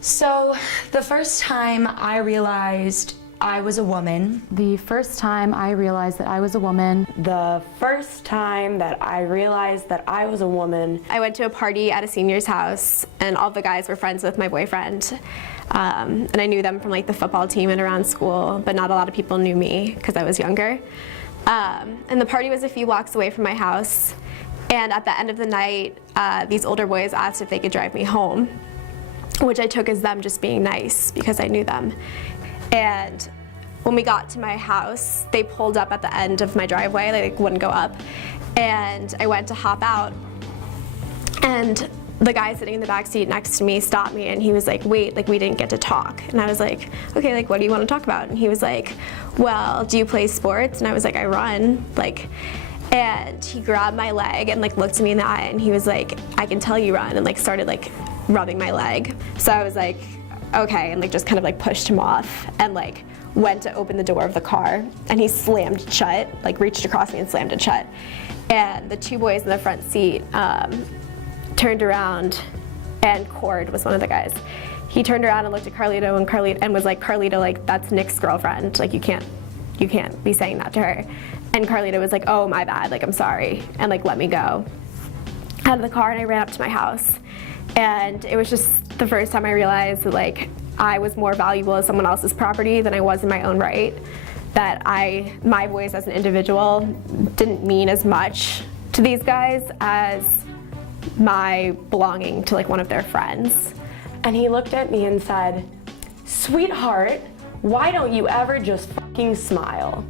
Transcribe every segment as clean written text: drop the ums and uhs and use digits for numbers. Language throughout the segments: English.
So, the first time I realized I was a woman. The first time I realized that I was a woman. The first time that I realized that I was a woman. I went to a party at a senior's house, and all the guys were friends with my boyfriend. And I knew them from like the football team and around school, but not a lot of people knew me because I was younger. And the party was a few blocks away from my house. And at the end of the night, these older boys asked if they could drive me home, which I took as them just being nice because I knew them. And when we got to my house, they pulled up at the end of my driveway. They wouldn't go up. And I went to hop out. And the guy sitting in the back seat next to me stopped me, and he was like, wait, like, we didn't get to talk. And I was like, okay, like, what do you want to talk about? And he was like, well, do you play sports? And I was like, I run. Like, and he grabbed my leg and like looked me in the eye, and he was like, I can tell you run, and like started like rubbing my leg. So I was like, okay, and like just kind of like pushed him off and like went to open the door of the car, and he slammed it shut, like reached across me and slammed it shut. And the two boys in the front seat turned around, and Cord was one of the guys. He turned around and looked at Carlito, and was like, Carlito, like, that's Nick's girlfriend, like you can't be saying that to her. And Carlito was like, oh, my bad, like I'm sorry, and like let me go out of the car, and I ran up to my house. And it was just the first time I realized that like I was more valuable as someone else's property than I was in my own right. That my voice as an individual didn't mean as much to these guys as my belonging to like one of their friends. And he looked at me and said, sweetheart, why don't you ever just fucking smile?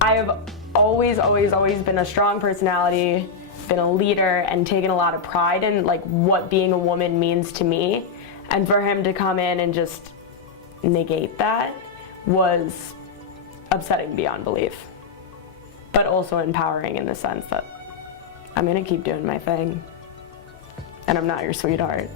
I have always been a strong personality, been a leader, and taken a lot of pride in like what being a woman means to me. And for him to come in and just negate that was upsetting beyond belief, but also empowering in the sense that I'm gonna keep doing my thing, and I'm not your sweetheart.